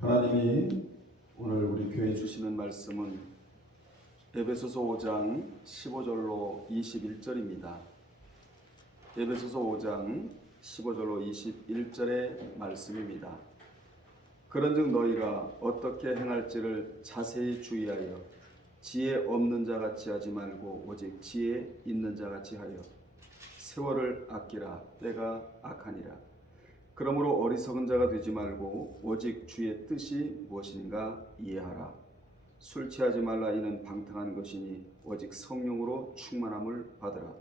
하나님이 오늘 우리 교회에 주시는 말씀은 에베소서 5장 15절로 21절입니다. 에베소서 5장 15절로 21절의 말씀입니다. 그런즉 너희가 어떻게 행할지를 자세히 주의하여 지혜 없는 자같이 하지 말고 오직 지혜 있는 자같이 하여 세월을 아끼라. 때가 악하니라. 그러므로 어리석은 자가 되지 말고 오직 주의 뜻이 무엇인가 이해하라. 술 취하지 말라. 이는 방탕한 것이니 오직 성령으로 충만함을 받으라.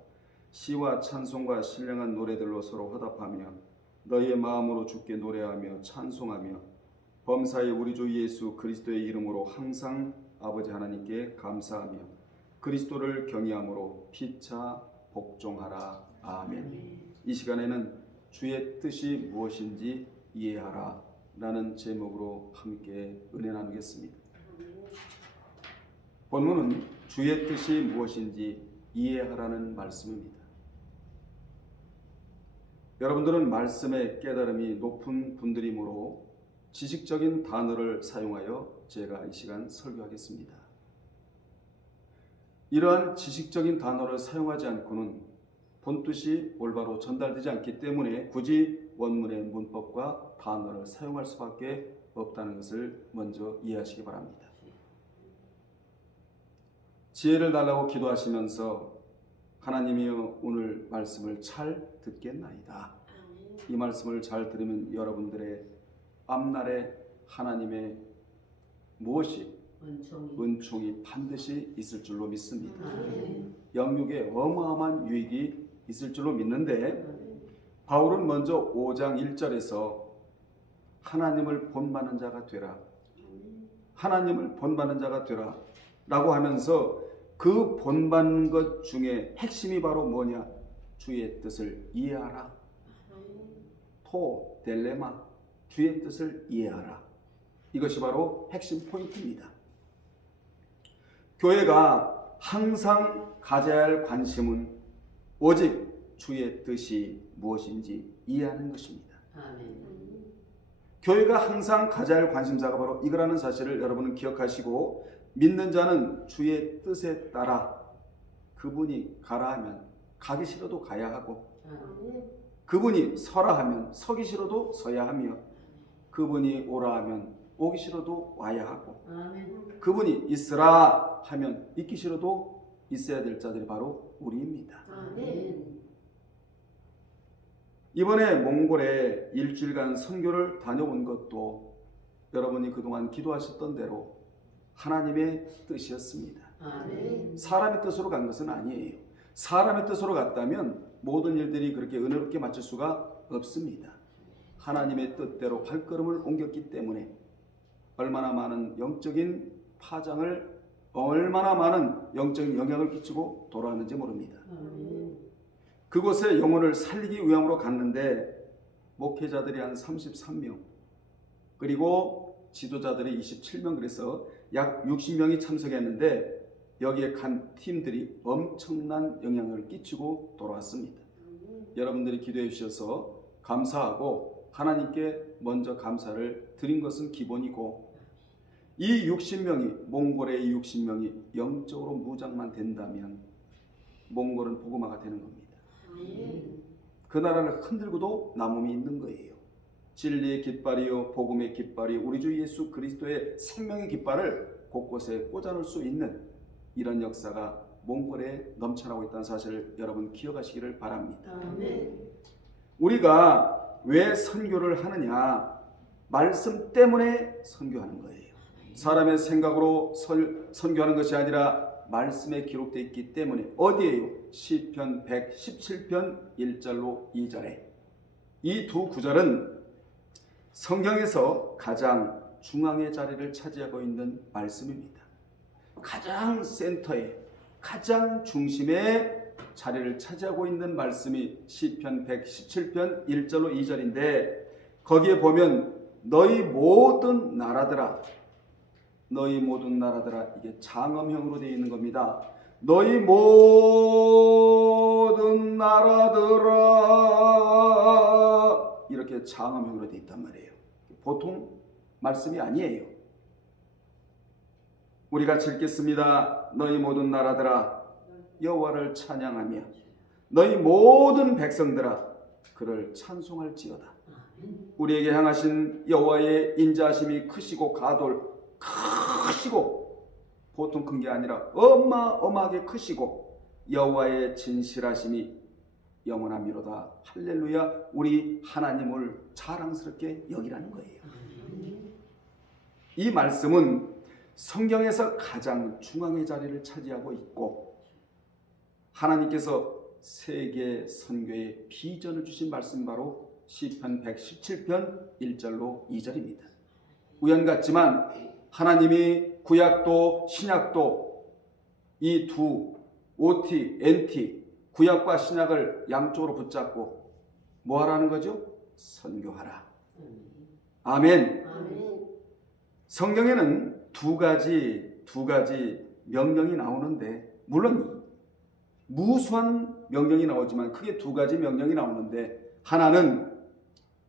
시와 찬송과 신령한 노래들로 서로 화답하며 너희의 마음으로 주께 노래하며 찬송하며 범사의 우리 주 예수 그리스도의 이름으로 항상 아버지 하나님께 감사하며 그리스도를 경외함으로 피차 복종하라. 아멘. 이 시간에는 주의 뜻이 무엇인지 이해하라 라는 제목으로 함께 은혜 나누겠습니다. 본문은 주의 뜻이 무엇인지 이해하라는 말씀입니다. 여러분들은 말씀의 깨달음이 높은 분들이므로 지식적인 단어를 사용하여 제가 이 시간 설교하겠습니다. 이러한 지식적인 단어를 사용하지 않고는 본뜻이 올바로 전달되지 않기 때문에 굳이 원문의 문법과 단어를 사용할 수밖에 없다는 것을 먼저 이해하시기 바랍니다. 지혜를 달라고 기도하시면서 하나님이여 오늘 말씀을 잘 듣겠나이다. 이 말씀을 잘 들으면 여러분들의 앞날에 하나님의 무엇이 은총이 반드시 있을 줄로 믿습니다. 영육에 어마어마한 유익이 있을 줄로 믿는데 바울은 먼저 5장 1절에서 하나님을 본받는 자가 되라. 하나님을 본받는 자가 되라 라고 하면서 그 본받는 것 중에 핵심이 바로 뭐냐? 주의 뜻을 이해하라. 토 델레마, 주의 뜻을 이해하라. 이것이 바로 핵심 포인트입니다. 교회가 항상 가져야 할 관심은 오직 주의 뜻이 무엇인지 이해하는 것입니다. 아멘. 교회가 항상 가져야 할 관심사가 바로 이거라는 사실을 여러분은 기억하시고, 믿는 자는 주의 뜻에 따라 그분이 가라 하면 가기 싫어도 가야 하고, 그분이 서라 하면 서기 싫어도 서야 하며, 그분이 오라 하면 오기 싫어도 와야 하고, 그분이 있으라 하면 있기 싫어도 있어야 될 자들이 바로 우리입니다. 이번에 몽골에 일주일간 선교를 다녀온 것도 여러분이 그동안 기도하셨던 대로 하나님의 뜻이었습니다. 사람의 뜻으로 간 것은 아니에요. 사람의 뜻으로 갔다면 모든 일들이 그렇게 은혜롭게 맞출 수가 없습니다. 하나님의 뜻대로 발걸음을 옮겼기 때문에 얼마나 많은 영적인 파장을, 얼마나 많은 영적인 영향을 끼치고 돌아왔는지 모릅니다. 그곳에 영혼을 살리기 위함으로 갔는데 목회자들이 한 33명, 그리고 지도자들이 27명, 그래서 약 60명이 참석했는데 여기에 간 팀들이 엄청난 영향을 끼치고 돌아왔습니다. 여러분들이 기도해 주셔서 감사하고 하나님께 먼저 감사를 드린 것은 기본이고, 이 60명이, 몽골의 이 60명이 영적으로 무장만 된다면 몽골은 복음화가 되는 겁니다. 그 나라를 흔들고도 남음이 있는 거예요. 진리의 깃발이요 복음의 깃발이 우리 주 예수 그리스도의 생명의 깃발을 곳곳에 꽂아놓을 수 있는 이런 역사가 몽골에 넘쳐나고 있다는 사실을 여러분 기억하시기를 바랍니다. 우리가 왜 선교를 하느냐? 말씀 때문에 선교하는 거예요. 사람의 생각으로 선교하는 것이 아니라 말씀에 기록되어 있기 때문에. 어디에요? 시편 117편 1절로 2절에 이 두 구절은 성경에서 가장 중앙의 자리를 차지하고 있는 말씀입니다. 가장 센터에, 가장 중심에 자리를 차지하고 있는 말씀이 시편 117편 1절로 2절인데, 거기에 보면 너희 모든 나라들아, 너희 모든 나라들아, 이게 장엄형으로 되어 있는 겁니다. 너희 모든 나라들아, 이렇게 장엄형으로 되어 있단 말이에요. 보통 말씀이 아니에요. 우리가 읽겠습니다. 너희 모든 나라들아 여호와를 찬양하며 너희 모든 백성들아 그를 찬송할지어다. 우리에게 향하신 여호와의 인자하심이 크시고 가돌 크시고 보통 큰 게 아니라 어마어마하게 크시고 여호와의 진실하심이 영원함이로다. 할렐루야. 우리 하나님을 자랑스럽게 여기라는 거예요. 이 말씀은 성경에서 가장 중앙의 자리를 차지하고 있고 하나님께서 세계 선교의 비전을 주신 말씀 바로 시편 117편 1절로 2절입니다. 우연 같지만 하나님이 구약도 신약도 이 두 OT, NT 구약과 신약을 양쪽으로 붙잡고 뭐 하라는 거죠? 선교하라. 아멘. 성경에는 두 가지 명령이 나오는데 물론 무수한 명령이 나오지만 크게 두 가지 명령이 나오는데 하나는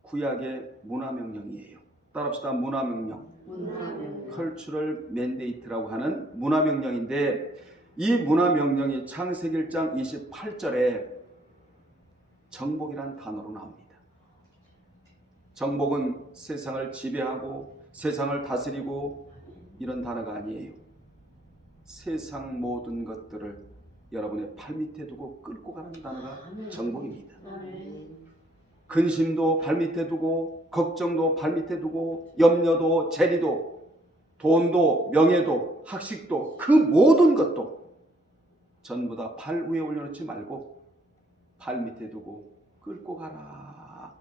구약의 문화명령이에요. 따라합시다. 문화명령. 컬처럴 맨데이트라고 하는 문화명령인데 이 문화명령이 창세기 1장 28절에 정복이라는 단어로 나옵니다. 정복은 세상을 지배하고 세상을 다스리고 이런 단어가 아니에요. 세상 모든 것들을 여러분의 발밑에 두고 끌고 가는 단어가 정복입니다. 근심도 발밑에 두고 걱정도 발밑에 두고 염려도 재리도 돈도 명예도 학식도 그 모든 것도 전부 다 발 위에 올려놓지 말고 발밑에 두고 끌고 가라.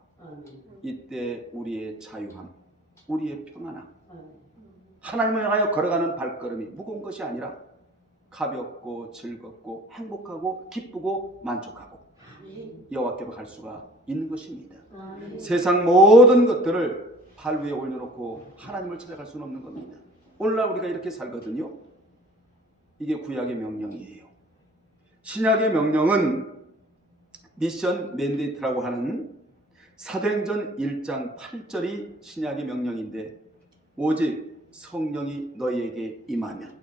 이때 우리의 자유함, 우리의 평안함, 하나님을 향하여 걸어가는 발걸음이 무거운 것이 아니라 가볍고 즐겁고 행복하고 기쁘고 만족하고 여호와께로 갈 수가 있는 것입니다. 세상 모든 것들을 발 위에 올려놓고 하나님을 찾아갈 수는 없는 겁니다. 오늘날 우리가 이렇게 살거든요. 이게 구약의 명령이에요. 신약의 명령은 미션 맨데이트라고 하는 사도행전 1장 8절이 신약의 명령인데 오직 성령이 너희에게 임하면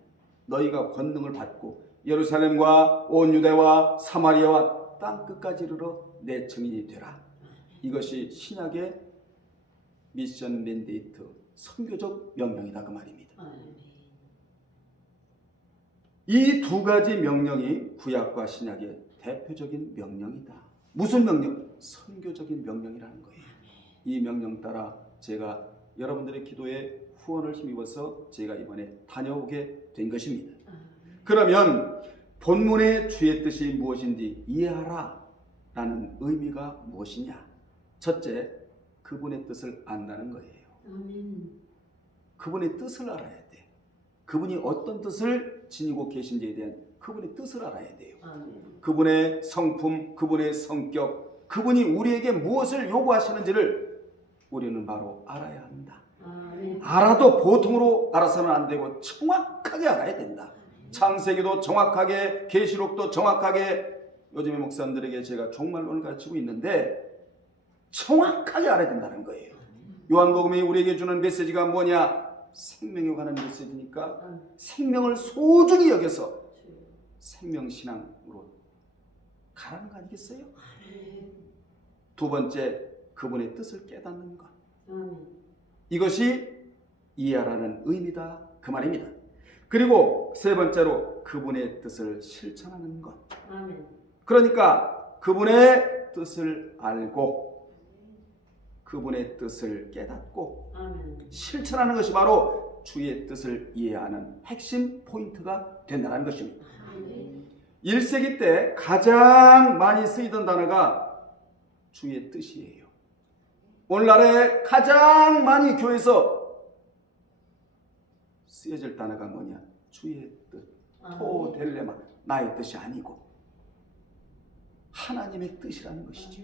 너희가 권능을 받고 예루살렘과 온 유대와 사마리아와 땅 끝까지 이르러 내 증인이 되라. 이것이 신약의 미션 맨데이트 선교적 명령이다 그 말입니다. 이 두 가지 명령이 구약과 신약의 대표적인 명령이다. 무슨 명령? 선교적인 명령이라는 거예요. 이 명령 따라 제가 여러분들의 기도에 후원을 힘입어서 제가 이번에 다녀오게 된 것입니다. 그러면 본문의 주의 뜻이 무엇인지 이해하라 라는 의미가 무엇이냐? 첫째, 그분의 뜻을 안다는 거예요. 그분의 뜻을 알아야 돼. 그분이 어떤 뜻을 지니고 계신지에 대한 그분의 뜻을 알아야 돼요. 그분의 성품, 그분의 성격, 그분이 우리에게 무엇을 요구하시는지를 우리는 바로 알아야 한다. 알아도 보통으로 알아서는 안 되고 정확하게 알아야 된다. 창세기도 정확하게, 계시록도 정확하게, 요즘에 목사님들에게 제가 종말론을 가르치고 있는데 정확하게 알아야 된다는 거예요. 요한복음이 우리에게 주는 메시지가 뭐냐? 생명에 관한 메시지니까 생명을 소중히 여겨서 생명신앙으로 가라는 거 아니겠어요? 두 번째, 그분의 뜻을 깨닫는 것. 이것이 이해하라는 의미다 그 말입니다. 그리고 세 번째로 그분의 뜻을 실천하는 것. 그러니까 그분의 뜻을 알고 그분의 뜻을 깨닫고 실천하는 것이 바로 주의 뜻을 이해하는 핵심 포인트가 된다는 것입니다. 1세기 때 가장 많이 쓰이던 단어가 주의 뜻이에요. 오늘날에 가장 많이 교회에서 쓰여질 단어가 뭐냐? 주의 뜻. 토델레마. 나의 뜻이 아니고 하나님의 뜻이라는 것이죠.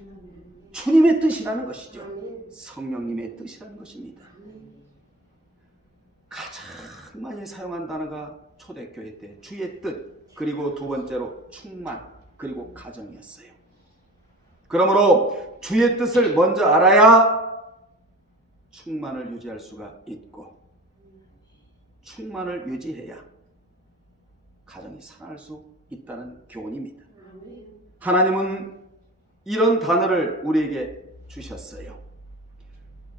주님의 뜻이라는 것이죠. 성령님의 뜻이라는 것입니다. 가장 많이 사용한 단어가 초대교회 때 주의 뜻, 그리고 두 번째로 충만, 그리고 가정이었어요. 그러므로 주의 뜻을 먼저 알아야 충만을 유지할 수가 있고, 충만을 유지해야 가정이 살아날 수 있다는 교훈입니다. 하나님은 이런 단어를 우리에게 주셨어요.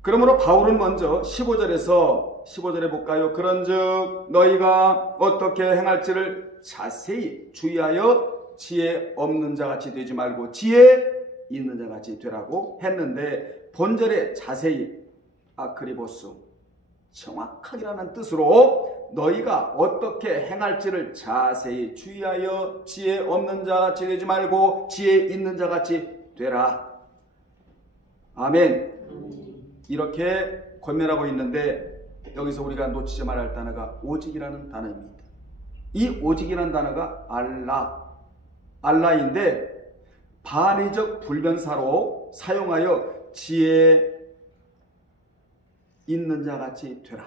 그러므로 바울은 먼저 15절에 볼까요? 그런즉 너희가 어떻게 행할지를 자세히 주의하여 지혜 없는 자같이 되지 말고 지혜 있는 자같이 되라고 했는데, 본절에 자세히 아크리보스, 정확하게라는 뜻으로 너희가 어떻게 행할지를 자세히 주의하여 지혜 없는 자같이 되지 말고 지혜 있는 자같이 되라. 아멘. 이렇게 권면하고 있는데, 여기서 우리가 놓치지 말아야 할 단어가 오직이라는 단어입니다. 이 오직이라는 단어가 알라인데 반의적 불변사로 사용하여 지혜 있는 자같이 되라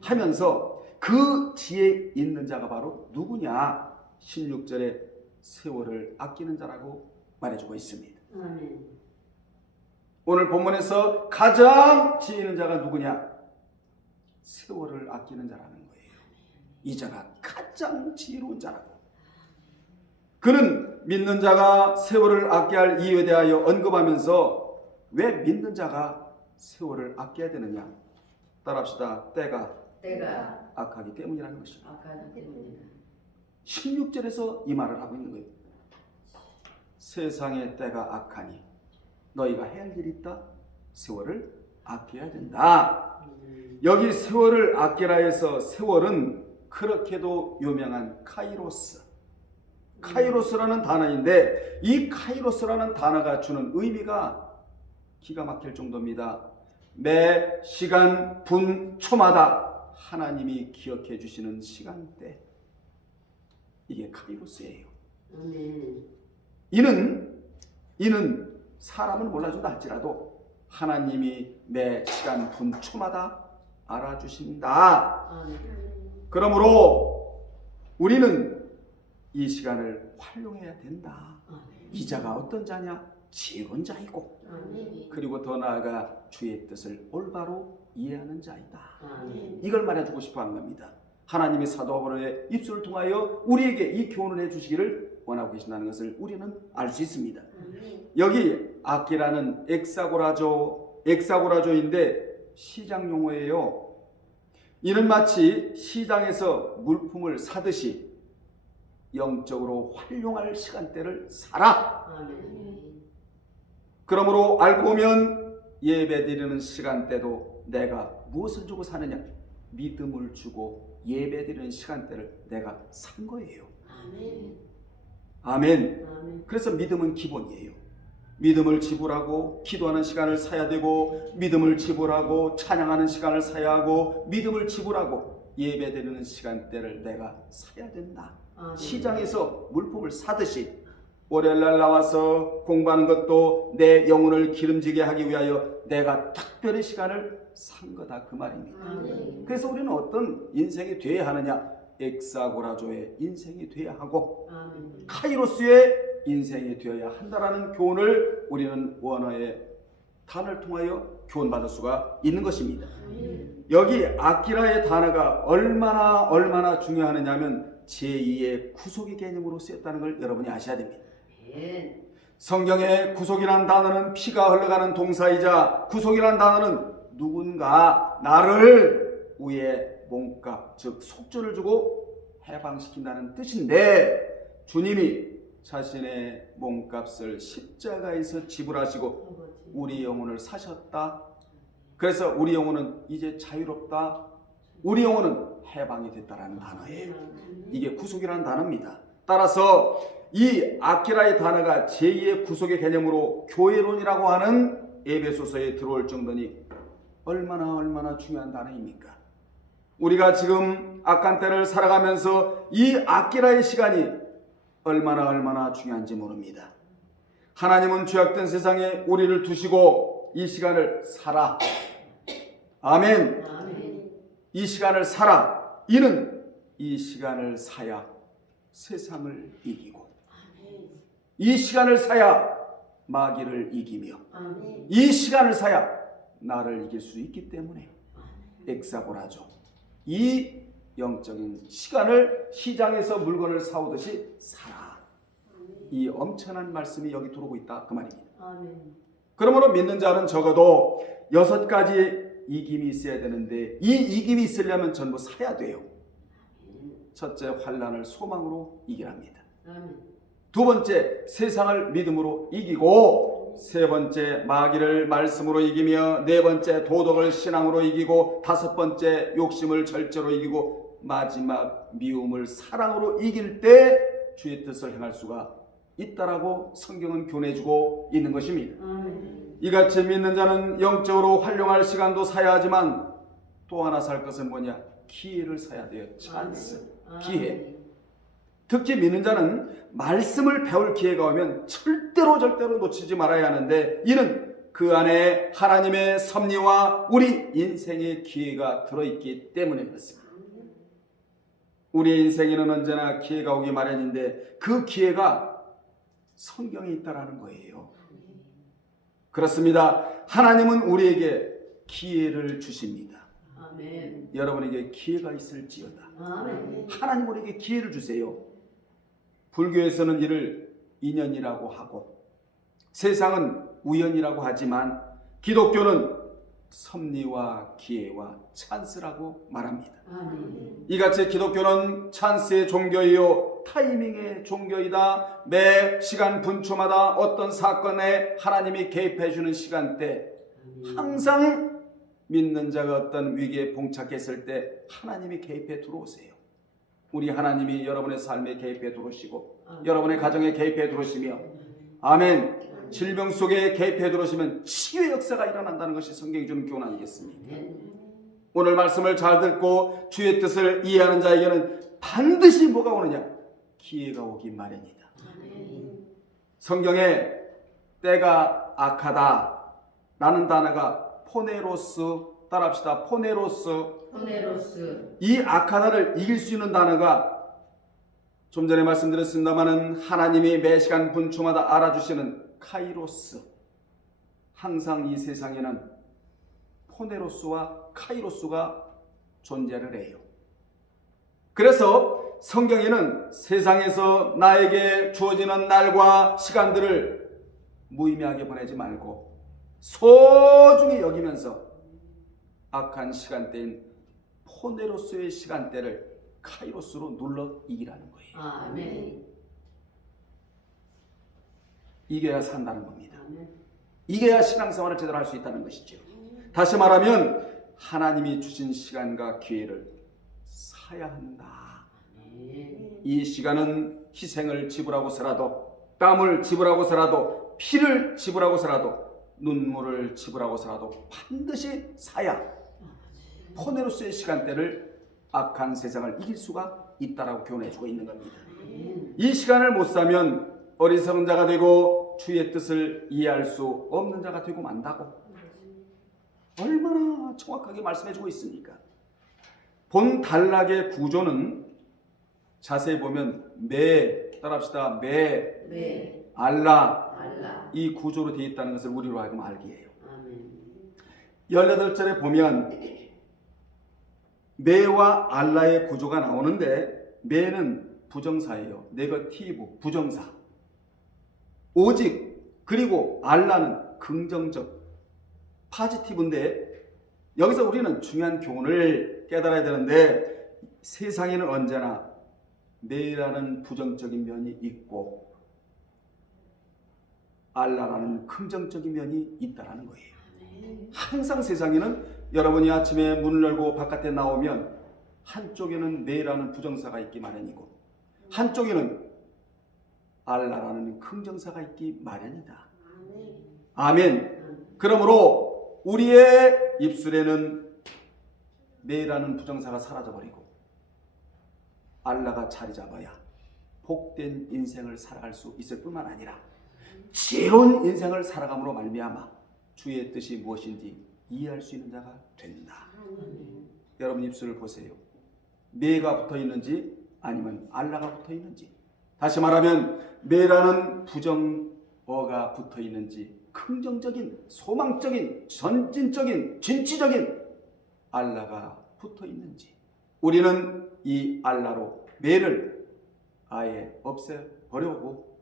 하면서, 그 지혜 있는 자가 바로 누구냐? 16절에 세월을 아끼는 자라고 말해주고 있습니다. 오늘 본문에서 가장 지혜 있는 자가 누구냐? 세월을 아끼는 자라는 거예요. 이 자가 가장 지혜로운 자라고. 그는 믿는 자가 세월을 아껴야 할 이유에 대하여 언급하면서, 왜 믿는 자가 세월을 아껴야 되느냐? 따라합시다. 때가 악하기 때문이라는 것입니다. 16절에서 이 말을 하고 있는 거예요. 세상의 때가 악하니 너희가 해야 할 일이 있다. 세월을 아껴야 된다. 여기 세월을 아끼라 해서, 세월은 그렇게도 유명한 카이로스라는 단어인데, 이 카이로스라는 단어가 주는 의미가 기가 막힐 정도입니다. 매 시간 분 초마다 하나님이 기억해 주시는 시간대, 이게 카이로스예요. 이는 사람은 몰라준다 할지라도 하나님이 매 시간 분 초마다 알아주신다. 그러므로 우리는 이 시간을 활용해야 된다. 이 자가 어떤 자냐? 지혜로운 자이고, 그리고 더 나아가 주의 뜻을 올바로 이해하는 자이다. 이걸 말해주고 싶어 하는 겁니다. 하나님이 사도 바울의 입술을 통하여 우리에게 이 교훈을 해주시기를 원하고 계신다는 것을 우리는 알 수 있습니다. 여기 악기라는 엑사고라조인데 시장 용어예요. 이는 마치 시장에서 물품을 사듯이 영적으로 활용할 시간대를 사라. 그러므로 알고 보면 예배드리는 시간대도 내가 무엇을 주고 사느냐? 믿음을 주고 예배드리는 시간대를 내가 산 거예요. 아멘. 그래서 믿음은 기본이에요. 믿음을 지불하고 기도하는 시간을 사야 되고, 믿음을 지불하고 찬양하는 시간을 사야 하고, 믿음을 지불하고 예배드리는 시간대를 내가 사야 된다. 시장에서 물품을 사듯이 월요일날 나와서 공부하는 것도 내 영혼을 기름지게 하기 위하여 내가 특별히 시간을 산 거다, 그 말입니다. 그래서 우리는 어떤 인생이 되어야 하느냐? 엑사고라조의 인생이 되어야 하고 카이로스의 인생이 되어야 한다라는 교훈을 우리는 원어의 단어를 통하여 교훈받을 수가 있는 것입니다. 여기 아키라의 단어가 얼마나 중요하느냐 하면 제2의 구속의 개념으로 쓰였다는 걸 여러분이 아셔야 됩니다. 성경의 구속이라는 단어는 피가 흘러가는 동사이자, 구속이라는 단어는 누군가 나를 위해 몸값, 즉 속죄를 주고 해방시킨다는 뜻인데, 주님이 자신의 몸값을 십자가에서 지불하시고 우리 영혼을 사셨다. 그래서 우리 영혼은 이제 자유롭다. 우리 영혼은 해방이 됐다라는 단어예요. 이게 구속이라는 단어입니다. 따라서 이 아키라의 단어가 제2의 구속의 개념으로 교회론이라고 하는 에베소서에 들어올 정도니 얼마나 중요한 단어입니까? 우리가 지금 악한 때를 살아가면서 이 아키라의 시간이 얼마나 중요한지 모릅니다. 하나님은 죄악된 세상에 우리를 두시고 이 시간을 살아. 아멘. 이 시간을 살아. 이는 이 시간을 사야 세상을 이기고, 이 시간을 사야 마귀를 이기며, 이 시간을 사야 나를 이길 수 있기 때문에 엑사고라죠. 이 영적인 시간을 시장에서 물건을 사오듯이 사라. 이 엄청난 말씀이 여기 들어오고 있다 그 말입니다. 그러므로 믿는 자는 적어도 6가지 이김이 있어야 되는데 이 이김이 있으려면 전부 사야 돼요. 첫째, 환난을 소망으로 이기랍니다. 두 번째, 세상을 믿음으로 이기고, 세 번째, 마귀를 말씀으로 이기며, 네 번째, 도덕을 신앙으로 이기고, 다섯 번째, 욕심을 절제로 이기고, 마지막 미움을 사랑으로 이길 때 주의 뜻을 행할 수가 있다라고 성경은 교훈해주고 있는 것입니다. 이같이 믿는 자는 영적으로 활용할 시간도 사야 하지만 또 하나 살 것은 뭐냐? 기회를 사야 돼요. 찬스, 기회. 특히 믿는 자는 말씀을 배울 기회가 오면 절대로 놓치지 말아야 하는데, 이는 그 안에 하나님의 섭리와 우리 인생의 기회가 들어있기 때문에 그렇습니다. 우리 인생에는 언제나 기회가 오기 마련인데 그 기회가 성경에 있다라는 거예요. 그렇습니다. 하나님은 우리에게 기회를 주십니다. 아멘. 여러분에게 기회가 있을지어다. 아멘. 하나님 우리에게 기회를 주세요. 불교에서는 이를 인연이라고 하고 세상은 우연이라고 하지만 기독교는 섭리와 기회와 찬스라고 말합니다. 아멘. 이같이 기독교는 찬스의 종교이요 타이밍의 종교이다. 매 시간 분초마다 어떤 사건에 하나님이 개입해 주는 시간대, 항상 믿는 자가 어떤 위기에 봉착했을 때 하나님이 개입해 들어오세요. 우리 하나님이 여러분의 삶에 개입해 들어오시고 여러분의 가정에 개입해 들어오시며, 아멘, 질병 속에 개입해 들어오시면 치유의 역사가 일어난다는 것이 성경이 주는 교훈 아니겠습니까? 오늘 말씀을 잘 듣고 주의 뜻을 이해하는 자에게는 반드시 뭐가 오느냐? 기회가 오기 마련이다. 성경에 때가 악하다 라는 단어가 포네로스, 따라합시다. 포네로스. 이 악하다를 이길 수 있는 단어가 좀 전에 말씀드렸습니다마는 하나님이 매 시간 분초마다 알아주시는 카이로스. 항상 이 세상에는 포네로스와 카이로스가 존재를 해요. 그래서 성경에는 세상에서 나에게 주어지는 날과 시간들을 무의미하게 보내지 말고 소중히 여기면서 악한 시간대인 포네로스의 시간대를 카이로스로 눌러 이기라는 거예요. 아멘. 이겨야 산다는 겁니다. 이겨야 신앙생활을 제대로 할 수 있다는 것이죠. 다시 말하면 하나님이 주신 시간과 기회를 사야 한다. 이 시간은 희생을 지불하고서라도, 땀을 지불하고서라도, 피를 지불하고서라도, 눈물을 지불하고서라도 반드시 사야 포네로스의 시간대를 악한 세상을 이길 수가 있다라고 교훈해주고 있는 겁니다. 이 시간을 못 사면 어리석은 자가 되고 주의 뜻을 이해할 수 없는 자가 되고 만다고 얼마나 정확하게 말씀해주고 있습니까? 본 단락의 구조는 자세히 보면 따라합시다. 알라. 이 구조로 되어 있다는 것을 우리로 하여금 알게 해요. 18절에 보면 매와 알라의 구조가 나오는데, 매는 부정사예요. 네거티브, 부정사. 오직, 그리고 알라는 긍정적, 파지티브인데, 여기서 우리는 중요한 교훈을 깨달아야 되는데, 세상에는 언제나 매라는 부정적인 면이 있고 알라라는 긍정적인 면이 있다라는 거예요. 항상 세상에는 여러분이 아침에 문을 열고 바깥에 나오면 한쪽에는 매라는 부정사가 있기 마련이고 한쪽에는 알라라는 긍정사가 있기 마련이다. 아멘. 그러므로 우리의 입술에는 매라는 부정사가 사라져버리고 알라가 자리 잡아야 복된 인생을 살아갈 수 있을 뿐만 아니라 지혜로운 인생을 살아감으로 말미암아 주의 뜻이 무엇인지 이해할 수 있는 자가 된다. 여러분 입술을 보세요. 매가 붙어 있는지 아니면 알라가 붙어 있는지, 다시 말하면 매라는 부정어가 붙어 있는지 긍정적인, 소망적인, 전진적인, 진취적인 알라가 붙어 있는지, 우리는 이 알라로 매를 아예 없애버리고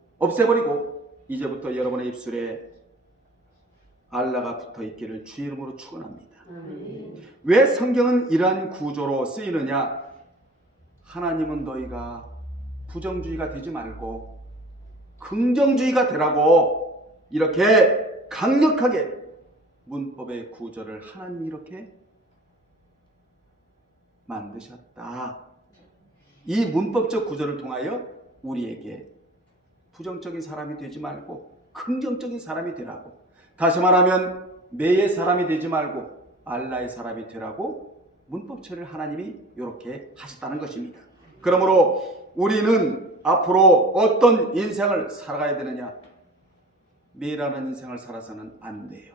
이제부터 여러분의 입술에 알라가 붙어 있기를 주의 이름으로 축원합니다. 왜 성경은 이러한 구조로 쓰이느냐? 하나님은 너희가 부정주의가 되지 말고 긍정주의가 되라고 이렇게 강력하게 문법의 구조를 하나님이 이렇게 만드셨다. 이 문법적 구조를 통하여 우리에게 부정적인 사람이 되지 말고 긍정적인 사람이 되라고, 다시 말하면 매의 사람이 되지 말고 알라의 사람이 되라고 문법 처리를 하나님이 이렇게 하셨다는 것입니다. 그러므로 우리는 앞으로 어떤 인생을 살아가야 되느냐? 매라는 인생을 살아서는 안 돼요.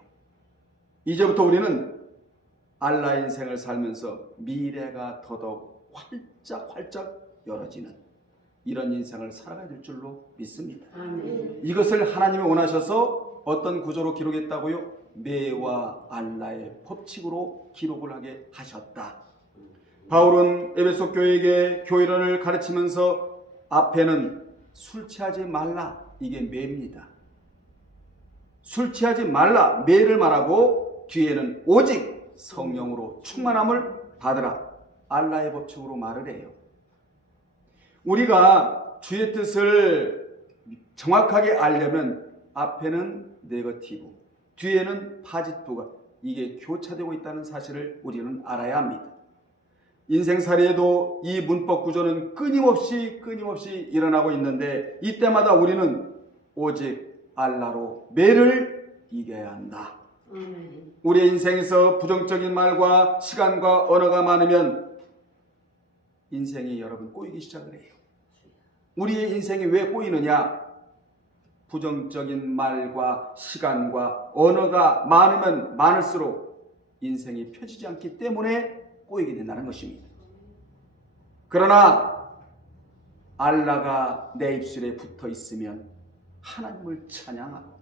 이제부터 우리는 알라 인생을 살면서 미래가 더더욱 활짝 열어지는 이런 인생을 살아가야 될 줄로 믿습니다. 이것을 하나님이 원하셔서 어떤 구조로 기록했다고요? 매와 알라의 법칙으로 기록을 하게 하셨다. 바울은 에베소 교회에게 교회론을 가르치면서 앞에는 술 취하지 말라, 이게 매입니다. 술 취하지 말라, 매를 말하고 뒤에는 오직 성령으로 충만함을 받으라, 알라의 법칙으로 말을 해요. 우리가 주의 뜻을 정확하게 알려면 앞에는 네거티브, 뒤에는 파지티브가 이게 교차되고 있다는 사실을 우리는 알아야 합니다. 인생살이에도 이 문법 구조는 끊임없이 일어나고 있는데 이때마다 우리는 오직 알라로 매를 이겨야 한다. 우리의 인생에서 부정적인 말과 시간과 언어가 많으면 인생이 여러분 꼬이기 시작을 해요. 우리의 인생이 왜 꼬이느냐? 부정적인 말과 시간과 언어가 많으면 많을수록 인생이 펴지지 않기 때문에 꼬이게 된다는 것입니다. 그러나 알라가 내 입술에 붙어 있으면 하나님을 찬양하고,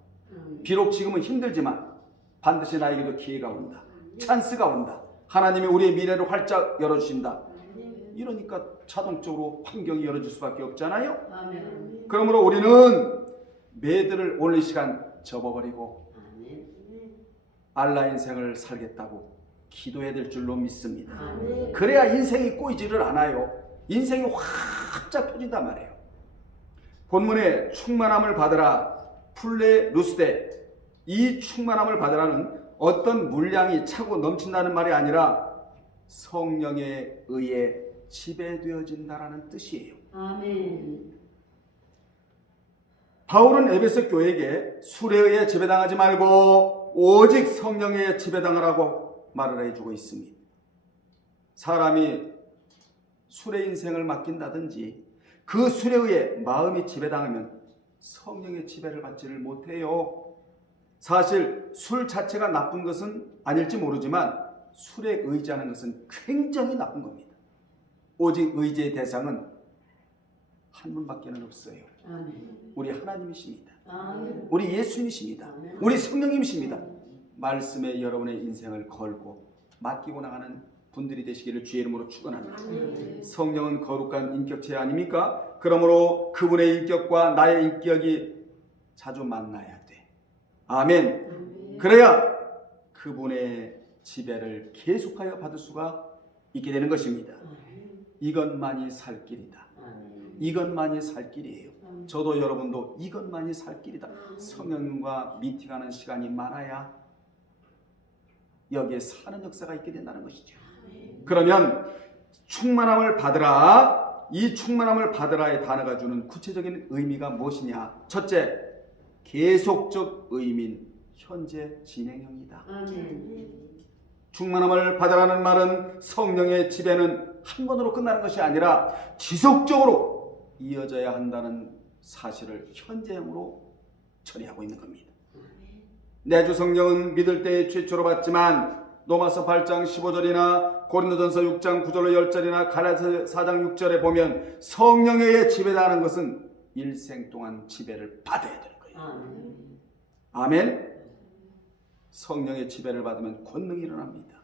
비록 지금은 힘들지만 반드시 나에게도 기회가 온다, 찬스가 온다, 하나님이 우리의 미래를 활짝 열어주신다, 이러니까 자동적으로 환경이 열어질 수밖에 없잖아요. 그러므로 우리는 매들을 오늘 이 시간 접어버리고 알라 인생을 살겠다고 기도해야 될 줄로 믿습니다. 그래야 인생이 꼬이지를 않아요. 인생이 활짝 펴진단 말이에요. 본문에 충만함을 받으라, 풀레 루스데, 이 충만함을 받으라는 어떤 물량이 차고 넘친다는 말이 아니라 성령에 의해 지배되어진다라는 뜻이에요. 아멘. 바울은 에베소 교회에게 술에 의해 지배당하지 말고 오직 성령에 의해 지배당하라고 말을 해주고 있습니다. 사람이 술의 인생을 맡긴다든지 그 술에 의해 마음이 지배당하면 성령의 지배를 받지를 못해요. 사실 술 자체가 나쁜 것은 아닐지 모르지만 술에 의지하는 것은 굉장히 나쁜 겁니다. 오직 의지의 대상은 한 분밖에는 없어요. 우리 하나님이십니다. 우리 예수님이십니다. 우리 성령님이십니다. 말씀에 여러분의 인생을 걸고 맡기고 나가는 분들이 되시기를 주의 이름으로 축원합니다. 성령은 거룩한 인격체 아닙니까? 그러므로 그분의 인격과 나의 인격이 자주 만나야 돼. 아멘. 그래야 그분의 지배를 계속하여 받을 수가 있게 되는 것입니다. 이것만이 살 길이다. 이것만이 살 길이에요. 저도 여러분도 이것만이 살 길이다. 성령과 미팅하는 시간이 많아야 여기에 사는 역사가 있게 된다는 것이죠. 그러면 충만함을 받으라, 이 충만함을 받으라의 단어가 주는 구체적인 의미가 무엇이냐? 첫째, 계속적 의미인 현재 진행형이다. 충만함을 받으라는 말은 성령의 지배는 한 번으로 끝나는 것이 아니라 지속적으로 이어져야 한다는 사실을 현재형으로 처리하고 있는 겁니다. 내주 성령은 믿을 때에 최초로 받지만 로마서 8장 15절이나 고린도전서 6장 9절로 10절이나 갈라디아서 4장 6절에 보면 성령에 의해 지배당하는 것은 일생 동안 지배를 받아야 되는 거예요. 아멘. 성령의 지배를 받으면 권능이 일어납니다.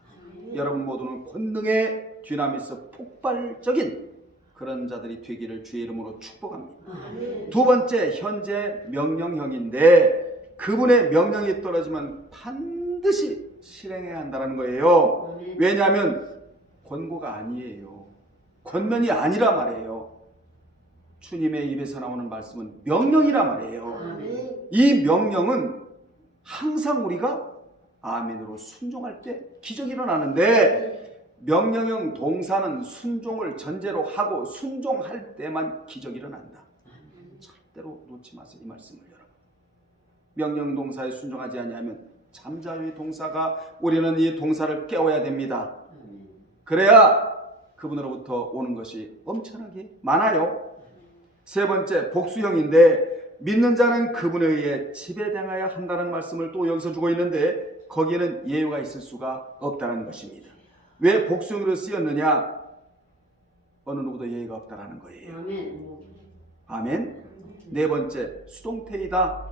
여러분 모두는 권능의 뒤나미스 폭발적인 그런 자들이 되기를 주의 이름으로 축복합니다. 두 번째, 현재 명령형인데 그분의 명령이 떨어지면 반드시 실행해야 한다는 거예요. 왜냐하면 권고가 아니에요. 권면이 아니라 말이에요. 주님의 입에서 나오는 말씀은 명령이라 말이에요. 이 명령은 항상 우리가 아멘으로 순종할 때 기적이 일어나는데 명령형 동사는 순종을 전제로 하고 순종할 때만 기적이 일어난다. 절대로 놓지 마세요. 이 말씀을 여러분. 명령 동사에 순종하지 아니하면 잠자의 동사가 우리는 이 동사를 깨워야 됩니다. 그래야 그분으로부터 오는 것이 엄청나게 많아요. 세 번째, 복수형인데 믿는 자는 그분에 의해 지배당해야 한다는 말씀을 또 여기서 주고 있는데 거기에는 예외가 있을 수가 없다는 것입니다. 왜 복수형으로 쓰였느냐? 어느 누구도 예외가 없다라는 거예요. 아멘. 네 번째, 수동태이다.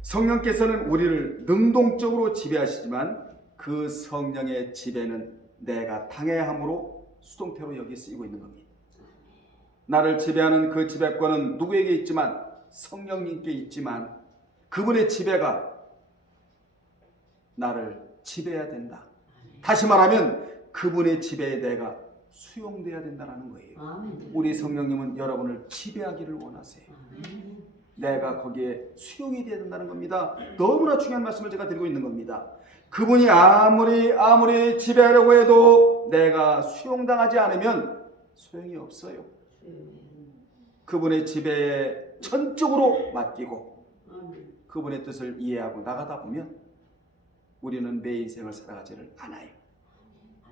성령께서는 우리를 능동적으로 지배하시지만 그 성령의 지배는 내가 당해야 함으로 수동태로 여기 쓰이고 있는 겁니다. 나를 지배하는 그 지배권은 누구에게 있지만 성령님께 있지만 그분의 지배가 나를 지배해야 된다. 다시 말하면 그분의 지배에 내가 수용돼야 된다는 거예요. 우리 성령님은 여러분을 지배하기를 원하세요. 내가 거기에 수용이 돼야 된다는 겁니다. 너무나 중요한 말씀을 제가 드리고 있는 겁니다. 그분이 아무리 지배하려고 해도 내가 수용당하지 않으면 소용이 없어요. 그분의 지배에 전적으로 맡기고 그분의 뜻을 이해하고 나가다 보면 우리는 내 인생을 살아가지를 않아요.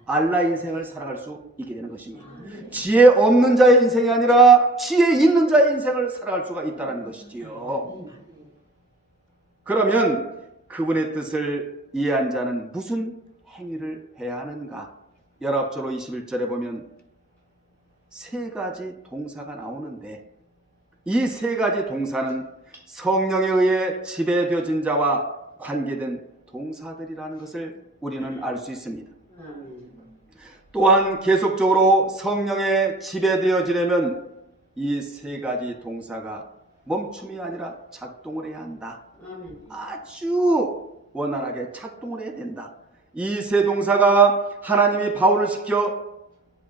알라 인생을 살아갈 수 있게 되는 것입니다. 지혜 없는 자의 인생이 아니라 지혜 있는 자의 인생을 살아갈 수가 있다는 것이지요. 그러면 그분의 뜻을 이해한 자는 무슨 행위를 해야 하는가? 열합절로 21절에 보면 세 가지 동사가 나오는데 이 세 가지 동사는 성령에 의해 지배되어진 자와 관계된 동사들이라는 것을 우리는 알 수 있습니다. 또한 계속적으로 성령에 지배되어지려면 이 세 가지 동사가 멈춤이 아니라 작동을 해야 한다. 아주 원활하게 작동을 해야 된다. 이 세 동사가 하나님이 바울을 시켜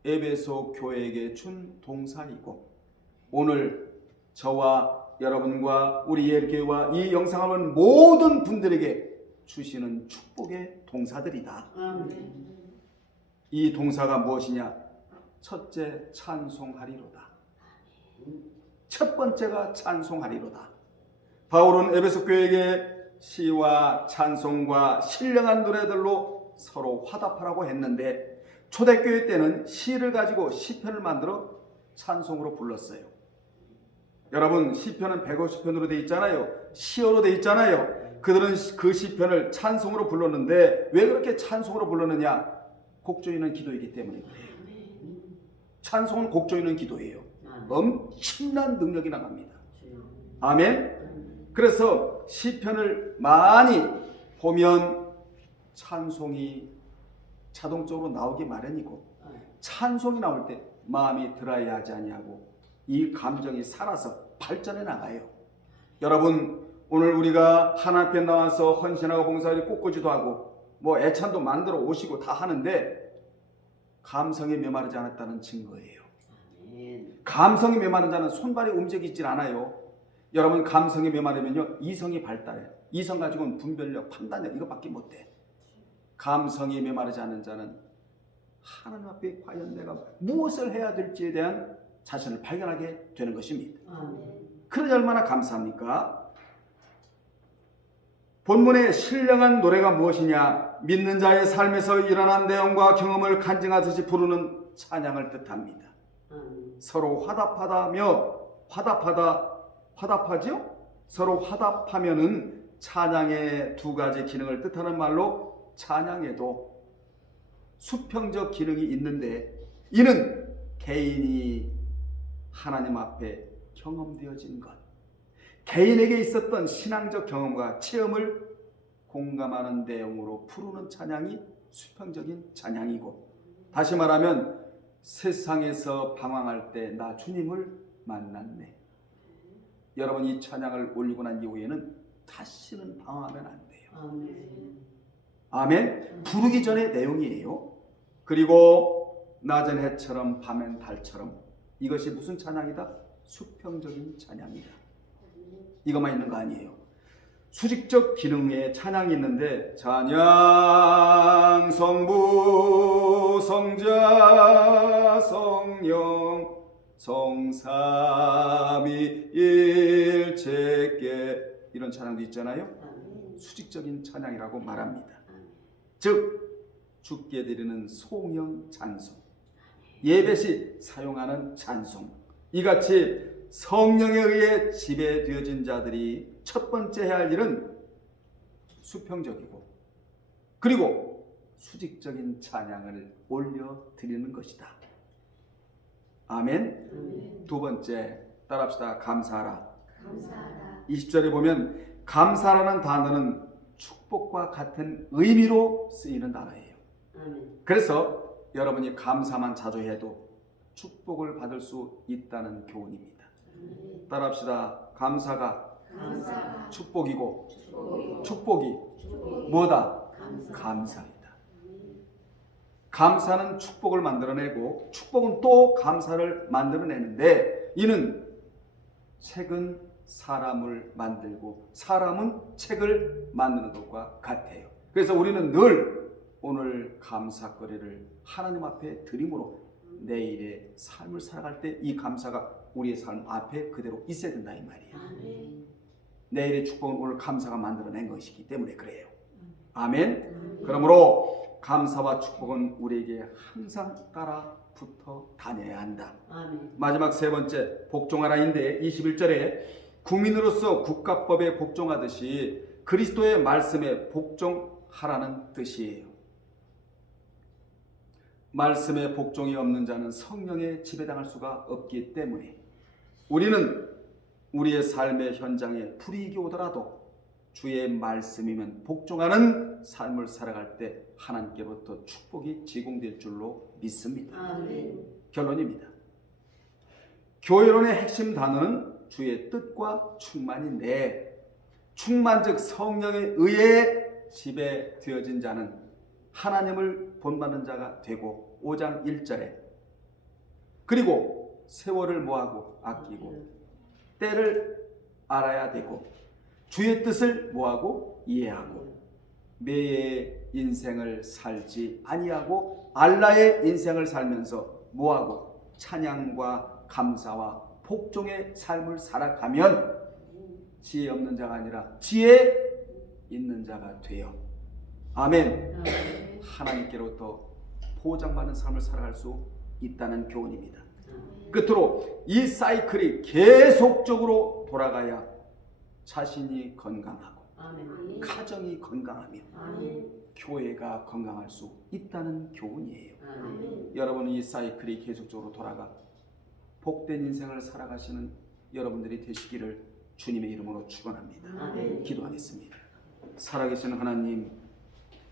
에베소 교회에게 준 동사이고 오늘 저와 여러분과 우리 예일교회와 이 영상을 보는 모든 분들에게 주시는 축복의 동사들이다. 이 동사가 무엇이냐? 첫째, 찬송하리로다. 첫 번째가 찬송하리로다. 바울은 에베소 교회에게 시와 찬송과 신령한 노래들로 서로 화답하라고 했는데 초대교회 때는 시를 가지고 시편을 만들어 찬송으로 불렀어요. 여러분 시편은 150편으로 되어 있잖아요. 시어로 되어 있잖아요. 그들은 그 시편을 찬송으로 불렀는데 왜 그렇게 찬송으로 불렀느냐? 곡 조이는 기도이기 때문에 그래요. 찬송은 곡 조이는 기도예요. 엄청난 능력이 나갑니다. 아멘. 그래서 시편을 많이 보면 찬송이 자동적으로 나오기 마련이고 찬송이 나올 때 마음이 드라이하지 아니하고 이 감정이 살아서 발전해 나가요. 여러분 오늘 우리가 하나님 앞에 나와서 헌신하고 봉사하고 꽃꽂이도 하고 뭐 애찬도 만들어 오시고 다 하는데 감성이 메마르지 않았다는 증거예요. 감성이 메마른 자는 손발이 움직이질 않아요. 여러분 감성이 메마르면요 이성이 발달해요. 이성 가지고는 분별력, 판단력 이것밖에 못돼. 감성이 메마르지 않은 자는 하나님 앞에 과연 내가 무엇을 해야 될지에 대한 자신을 발견하게 되는 것입니다. 그러니 얼마나 감사합니까? 본문의 신령한 노래가 무엇이냐? 믿는 자의 삶에서 일어난 내용과 경험을 간증하듯이 부르는 찬양을 뜻합니다. 서로 화답하죠? 서로 화답하면은 찬양의 두 가지 기능을 뜻하는 말로 찬양에도 수평적 기능이 있는데 이는 개인이 하나님 앞에 경험되어진 것, 개인에게 있었던 신앙적 경험과 체험을 공감하는 내용으로 부르는 찬양이 수평적인 찬양이고, 다시 말하면 세상에서 방황할 때 나 주님을 만났네. 여러분, 이 찬양을 올리고 난 이후에는 다시는 방황하면 안 돼요. 아멘. 아멘. 부르기 전의 내용이에요. 그리고 낮은 해처럼 밤엔 달처럼, 이것이 무슨 찬양이다? 수평적인 찬양이다. 이것만 있는 거 아니에요. 수직적 기능의 찬양이 있는데, 찬양 성부 성자 성령 성삼위일체께, 이런 찬양도 있잖아요. 수직적인 찬양이라고 말합니다. 즉 주께 드리는 송영 찬송, 예배시 사용하는 찬송, 이같이 성령에 의해 지배되어진 자들이 첫 번째 해야 할 일은 수평적이고 그리고 수직적인 찬양을 올려드리는 것이다. 아멘. 두 번째, 따라합시다. 감사하라. 감사하라. 20절에 보면 감사라는 단어는 축복과 같은 의미로 쓰이는 단어예요. 그래서 여러분이 감사만 자주 해도 축복을 받을 수 있다는 교훈입니다. 따라합시다. 감사가 축복이고 축복이 뭐다? 감사이다. 감사는 축복을 만들어내고 축복은 또 감사를 만들어내는데, 이는 책은 사람을 만들고 사람은 책을 만드는 것과 같아요. 그래서 우리는 늘 오늘 감사거리를 하나님 앞에 드림으로 내일의 삶을 살아갈 때 이 감사가 우리의 삶 앞에 그대로 있어야 된다, 이 말이에요. 내일의 축복은 오늘 감사가 만들어낸 것이기 때문에 그래요. 아멘. 그러므로 감사와 축복은 우리에게 항상 따라 붙어 다녀야 한다. 마지막 세 번째, 복종하라인데 21절에 국민으로서 국가법에 복종하듯이 그리스도의 말씀에 복종하라는 뜻이에요. 말씀에 복종이 없는 자는 성령에 지배당할 수가 없기 때문에 우리는 우리의 삶의 현장에 불이익이 오더라도 주의 말씀이면 복종하는 삶을 살아갈 때 하나님께로부터 축복이 제공될 줄로 믿습니다. 아멘. 결론입니다. 교회론의 핵심 단어는 주의 뜻과 충만인데, 충만 즉 성령에 의해 지배되어진 자는 하나님을 본받는 자가 되고, 5장 1절에 그리고 세월을 뭐하고 아끼고 때를 알아야 되고 주의 뜻을 뭐하고 이해하고 매의 인생을 살지 아니하고 알라의 인생을 살면서 뭐하고 찬양과 감사와 복종의 삶을 살아가면 지혜 없는 자가 아니라 지혜 있는 자가 돼요. 아멘. 하나님께로부터 보장받는 삶을 살아갈 수 있다는 교훈입니다. 끝으로 이 사이클이 계속적으로 돌아가야 자신이 건강하고 가정이 건강하며 교회가 건강할 수 있다는 교훈이에요. 여러분은 이 사이클이 계속적으로 돌아가 복된 인생을 살아가시는 여러분들이 되시기를 주님의 이름으로 축원합니다. 기도하겠습니다. 살아계신 하나님,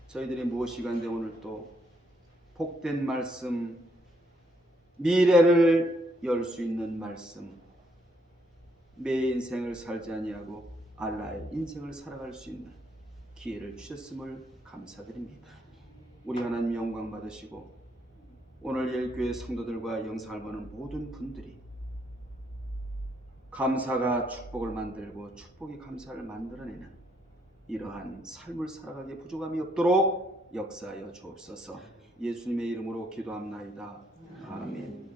저희들이 무엇이간데 오늘 또 복된 말씀, 미래를 열 수 있는 말씀, 내 인생을 살지 아니하고 알라의 인생을 살아갈 수 있는 기회를 주셨음을 감사드립니다. 우리 하나님 영광 받으시고 오늘 예일교회 성도들과 영상을 보는 모든 분들이 감사가 축복을 만들고 축복이 감사를 만들어내는 이러한 삶을 살아가기에 부족함이 없도록 역사하여 주옵소서. 예수님의 이름으로 기도합나이다. 아멘.